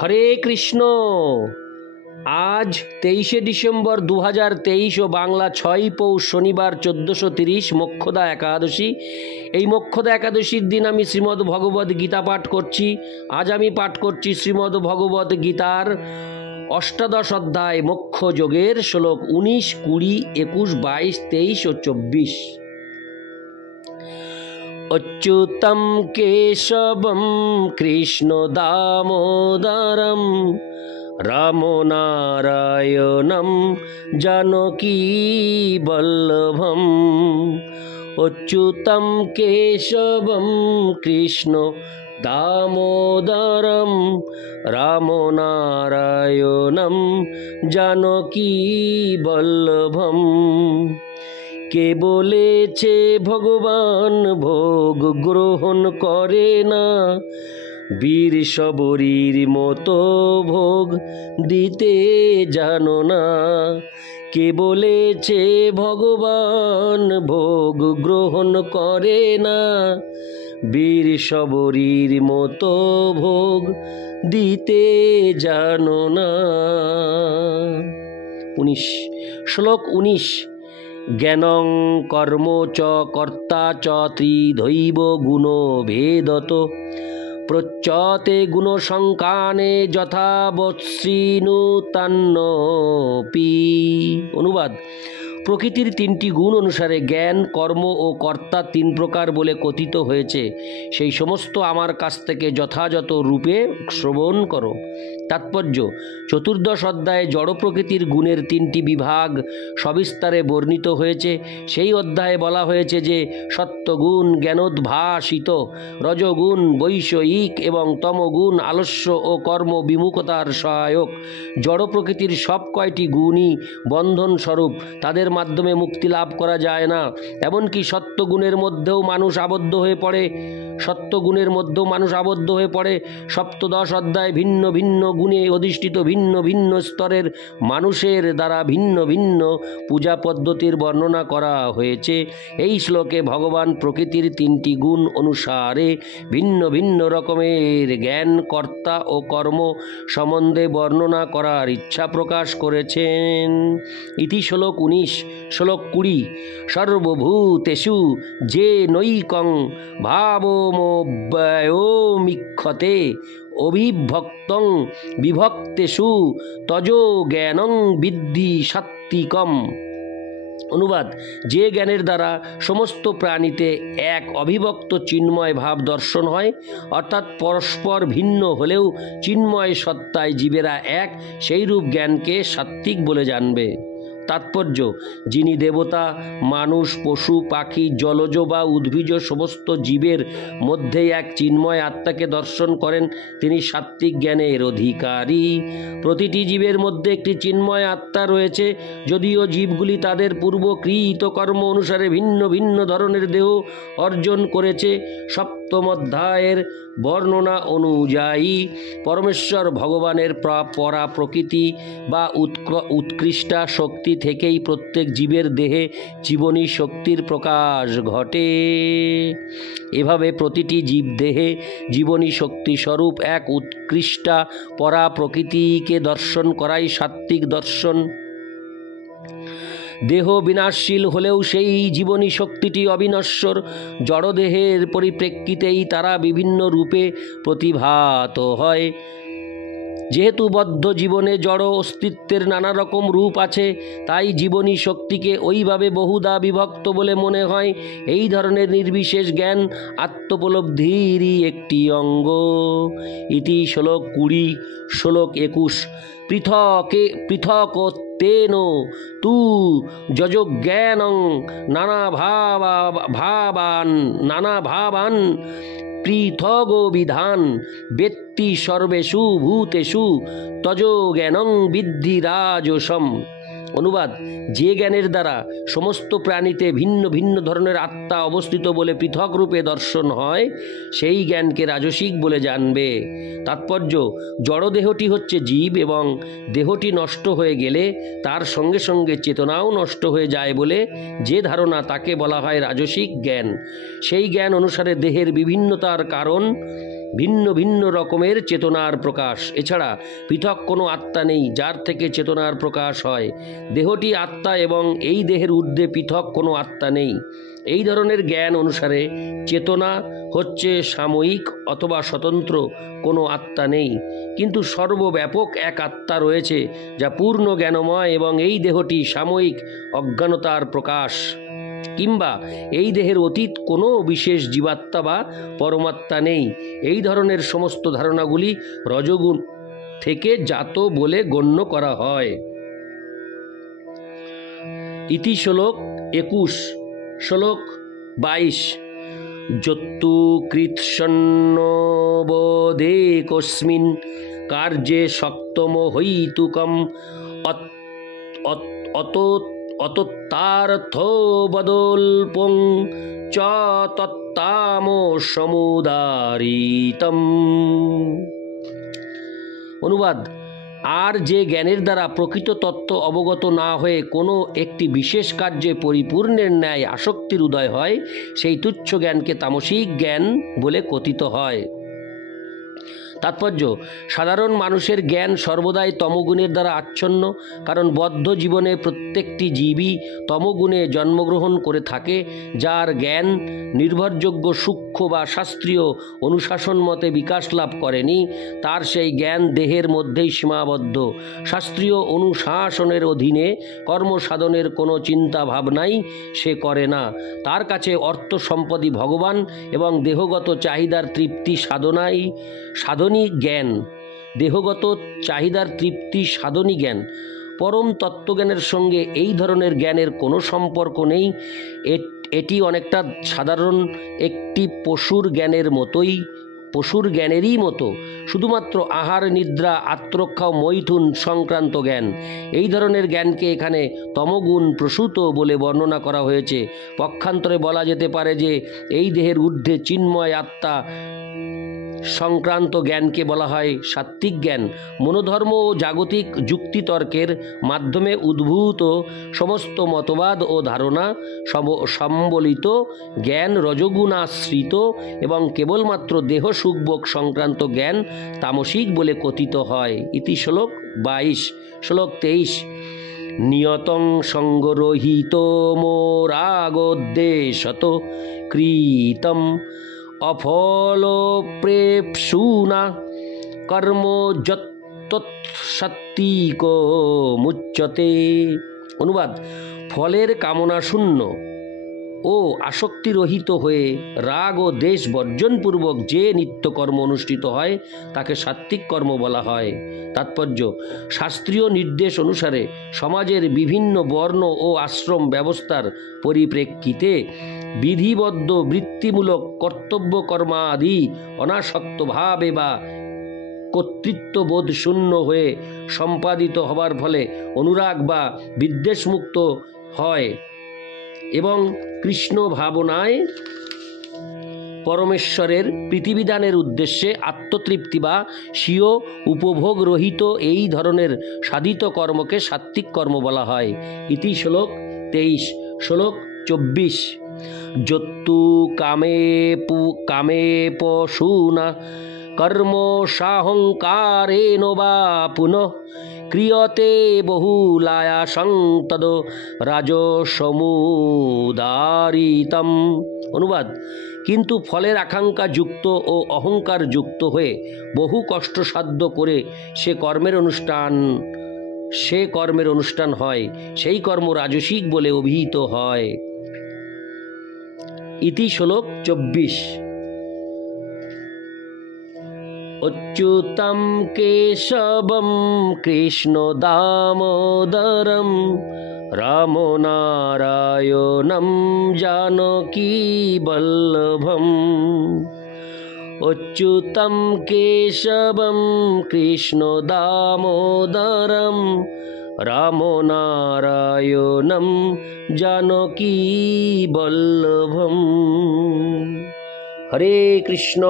হরে কৃষ্ণ। আজ 23শে ডিসেম্বর 2023 ও বাংলা 6ই পৌষ শনিবার 1430 মোক্ষদা একাদশী। এই মোক্ষদা একাদশীর দিন আমি শ্রীমদ্ ভগবদ গীতা পাঠ করছি। আজ আমি পাঠ করছি শ্রীমদ্ ভগবদ গীতার অষ্টাদশ অধ্যায় মোক্ষ যোগের শ্লোক 19, 20, 21, 22, 23 ও 24। অচ্যুতম কেশবম কৃষ্ণ দামোদরম রাম নারায়ণম জানকী বল্লভম। অচ্যুতম কেশবম কৃষ্ণ দামোদরম রাম নারায়ণম জানকী বল্লভম। কে বলেছে ভগবান ভোগ গ্রহণ করে না, বীর শবরীর মতো ভোগ দিতে জানো না। কে বলেছে ভগবান ভোগ গ্রহণ করে না, বীর শবরীর মতো ভোগ দিতে জানো না। 19 শ্লোক 19। জ্ঞানং কর্ম চ কর্তা চ ত্রিধৈব গুণ ভেদত প্রচ্যতে গুণসংকানে যথাবৎসৃণুতান্নপি। অনুবাদ: প্রকৃতির তিনটি গুণ অনুসারে জ্ঞান, কর্ম ও কর্তা তিন প্রকার বলে কথিত হয়েছে, সেই সমস্ত আমার কাছ থেকে যথাযথ রূপে শ্রবণ করো। তাৎপর্য: চতুর্দশ অধ্যায়ে জড় প্রকৃতির গুণের তিনটি বিভাগ সবিস্তারে বর্ণিত হয়েছে। সেই অধ্যায়ে বলা হয়েছে যে সত্ত্বগুণ জ্ঞানোদ্ভাসিত, রজগুণ বৈষয়িক এবং তমগুণ আলস্য ও কর্ম বিমুখতার সহায়ক। জড় প্রকৃতির সব কয়টি গুণই বন্ধন স্বরূপ, তাদের মাধ্যমে মুক্তি লাভ করা যায় না। এমনকি সত্ত্বগুণের মধ্যেও মানুষ আবদ্ধ হয়ে পড়ে। সপ্তদশ অধ্যায় ভিন্ন ভিন্ন গুণে অধিষ্ঠিত ভিন্ন ভিন্ন স্তরের মানুষের দ্বারা ভিন্ন ভিন্ন পূজা পদ্ধতির বর্ণনা করা হয়েছে। এই শ্লোকে ভগবান প্রকৃতির তিনটি গুণ অনুসারে ভিন্ন ভিন্ন রকমের জ্ঞান, কর্তা ও কর্ম সম্বন্ধে বর্ণনা করার ইচ্ছা প্রকাশ করেছেন। ইতি শ্লোক 19। শ্লোক 20। সর্বভূতেষু যে নৈকং ভাবমব্যয়োমিক্ষতে অবিভক্তং বিভক্তেষু তজো জ্ঞানং বিদ্ধি সাত্ত্বিকম। অনুবাদ: যে জ্ঞানের দ্বারা সমস্ত প্রাণীতে এক অবিভক্ত চিন্ময় ভাব দর্শন হয়, অর্থাৎ পরস্পর ভিন্ন হলেও চিন্ময় সত্তায় জীবেরা এক, সেইরূপ জ্ঞানকে সাত্ত্বিক বলে জানবে। তাৎপর্য: যিনি দেবতা, মানুষ, পশু, পাখি, জলজ বা উদ্ভিজ সমস্ত জীবের মধ্যে এক চিন্ময় আত্মাকে দর্শন করেন, তিনি সাত্ত্বিক জ্ঞানের অধিকারী। প্রতিটি জীবের মধ্যে একটি চিন্ময় আত্মা রয়েছে, যদিও জীবগুলি তাদের পূর্বকৃত কর্ম অনুসারে ভিন্ন ভিন্ন ধরনের দেহ অর্জন করেছে। সপ্তম অধ্যায়ের বর্ণনা অনুযায়ী পরমেশ্বর ভগবানের পরা প্রকৃতি বা উৎকৃষ্টা শক্তি থেকেই প্রত্যেক জীবের দেহে জীবনী শক্তির প্রকাশ ঘটে। এভাবে প্রতিটি জীব দেহে জীবনী শক্তি স্বরূপ এক উৎকৃষ্টা পরা প্রকৃতিকে দর্শন করাই সাত্ত্বিক দর্শন। দেহ বিনাশশীল হলেও সেই জীবনী শক্তিটি অবিনশ্বর। জড়দেহের পরিপ্রেক্ষিতেই তারা বিভিন্ন রূপে প্রতিভাত হয়। যেহেতু বদ্ধ জীবনে জড় অস্তিত্বের নানা রকম রূপ আছে, তাই জীবনী শক্তিকে ওইভাবে বহুধা বিভক্ত বলে মনে হয়। এই ধরনের নির্বিশেষ জ্ঞান আত্মোপলব্ধিরই একটি অঙ্গ। ইতি শ্লোক 20। শ্লোক 21। পৃথকত্বেন তু যজ্ঞানং নানা ভাবান পৃথগবিধান বেত্তি সর্বেষু ভূতেষু তজো জ্ঞানং বিদ্ধি রাজসম। অনুবাদ: যে জ্ঞানের দ্বারা সমস্ত প্রাণীতে ভিন্ন ভিন্ন ধরনের আত্মা অবস্থিত বলে পৃথক রূপে দর্শন হয়, সেই জ্ঞানকে রাজসিক বলে জানবে। তাৎপর্য: জড়দেহটি হচ্ছে জীব এবং দেহটি নষ্ট হয়ে গেলে তার সঙ্গে সঙ্গে চেতনাও নষ্ট হয়ে যায় বলে যে ধারণা, তাকে বলা হয় রাজসিক জ্ঞান। সেই জ্ঞান অনুসারে দেহের বিভিন্নতার কারণ ভিন্ন ভিন্ন রকমের চেতনার প্রকাশ। এছাড়া পৃথক কোনো আত্মা নেই যার থেকে চেতনার প্রকাশ হয়। দেহটি আত্মা এবং এই দেহের ঊর্ধ্বে পৃথক কোনো আত্মা নেই। এই ধরনের জ্ঞান অনুসারে চেতনা হচ্ছে সাময়িক অথবা স্বতন্ত্র, কোনো আত্মা নেই, কিন্তু সর্বব্যাপক এক আত্মা রয়েছে যা পূর্ণ জ্ঞানময় এবং এই দেহটি সাময়িক অজ্ঞানতার প্রকাশ। কিংবা এই দেহের অতীত কোনো বিশেষ জীবাত্মা বা পরমাত্মা নেই। এই ধরনের সমস্ত ধারণাগুলি রজগুণ থেকে জাত বলে গণ্য করা হয়। ইতি শ্লোক 21। শ্লোক 22। যত্তু কৃৎসন্নবোধে কস্মিন কার্যে শক্তম হৈতুকম অতত্তার্থ বদল্পং চ তত্তামসমুদারিতম। অনুবাদ: আর যে জ্ঞানের দ্বারা প্রকৃত তত্ত্ব অবগত না হয়ে কোনো একটি বিশেষ কার্যে পরিপূর্ণের ন্যায় আসক্তির উদয় হয়, সেই তুচ্ছ জ্ঞানকে তামসিক জ্ঞান বলে কথিত হয়। তাৎপর্য: সাধারণ মানুষের জ্ঞান সর্বদাই তমগুণের দ্বারা আচ্ছন্ন, কারণ বদ্ধ জীবনে প্রত্যেকটি জীবই তমগুণে জন্মগ্রহণ করে থাকে। যার জ্ঞান নির্ভরযোগ্য সূক্ষ্ম বা শাস্ত্রীয় অনুশাসন মতে বিকাশ লাভ করেনি, তার সেই জ্ঞান দেহের মধ্যেই সীমাবদ্ধ। শাস্ত্রীয় অনুশাসনের অধীনে কর্মসাধনের কোনো চিন্তা ভাবনাই সে করে না। তার কাছে অর্থ সম্পদই ভগবান এবং দেহগত চাহিদার তৃপ্তি সাধনই জ্ঞান। দেহগত চাহিদার তৃপ্তি সাধনই জ্ঞান। পরম তত্ত্বজ্ঞানের সঙ্গে এই ধরনের জ্ঞানের কোনো সম্পর্ক নেই। এটি অনেকটা সাধারণ একটি পশুর জ্ঞানেরই মতো, শুধুমাত্র আহার, নিদ্রা, আত্মরক্ষা ও মৈথুন সংক্রান্ত জ্ঞান। এই ধরনের জ্ঞানকে এখানে তমগুণ প্রসূত বলে বর্ণনা করা হয়েছে। পক্ষান্তরে বলা যেতে পারে যে এই দেহের ঊর্ধ্বে চিন্ময় আত্মা সংক্রান্ত জ্ঞানকে বলা হয় সাত্ত্বিক জ্ঞান। মনোধর্ম ও জাগতিক যুক্তিতর্কের মাধ্যমে উদ্ভূত সমস্ত মতবাদ ও ধারণা সম্বলিত জ্ঞান রজগুণাশ্রিত এবং কেবলমাত্র দেহ সুখভোগ সংক্রান্ত জ্ঞান তামসিক বলে কথিত হয়। ইতি শ্লোক 22। শ্লোক 23। নিয়তং সঙ্গরহিত মোরাগোদ্দেশত কৃতম অফলপ্রেপ্সুনা কর্ম যত্তৎসাত্ত্বিকো মুচ্যতে। অনুবাদ: ফলের কামনা শূন্য ও আসক্তিরহিত হয়ে রাগ ও দেশ বর্জনপূর্বক যে নিত্যকর্ম অনুষ্ঠিত হয় তাকে সাত্ত্বিক কর্ম বলা হয়। তাৎপর্য: শাস্ত্রীয় নির্দেশ অনুসারে সমাজের বিভিন্ন বর্ণ ও আশ্রম ব্যবস্থার পরিপ্রেক্ষিতে বিধিবদ্ধ বৃত্তিমূলক কর্তব্য কর্মাদি অনাসক্তভাবে বা কর্তৃত্ববোধ শূন্য হয়ে সম্পাদিত হবার ফলে অনুরাগ বা বিদ্বেষমুক্ত হয় এবং কৃষ্ণ ভাবনায় পরমেশ্বরের প্রীতিবিধানের উদ্দেশ্যে আত্মতৃপ্তি বা স্বীয় উপভোগ রহিত এই ধরনের সাধিত কর্মকে সাত্ত্বিক কর্ম বলা হয়। ইতি শ্লোক 23। শ্লোক 24। যত্তু কামে পশুনা কর্ম সাহংকারেণ বা পুনঃ ক্রিয়তে বহুলায়াসং তদ রাজসমুদারিতম। অনুবাদ: কিন্তু ফলের আকাঙ্ক্ষা যুক্ত ও অহংকার যুক্ত হয়ে বহু কষ্টসাধ্য করে সে কর্মের অনুষ্ঠান হয়, সেই কর্ম রাজসিক বলে অভিহিত হয়। ইতি শ্লোক 24। অচ্যুতম কেশবম কৃষ্ণ দামোদরম রাম নারায়ণম জানকী বল্লভম। অচ্যুতম কেশবম কৃষ্ণ দামোদরম রাম নারায়ণম জানকী বল্লভম। হরে কৃষ্ণ।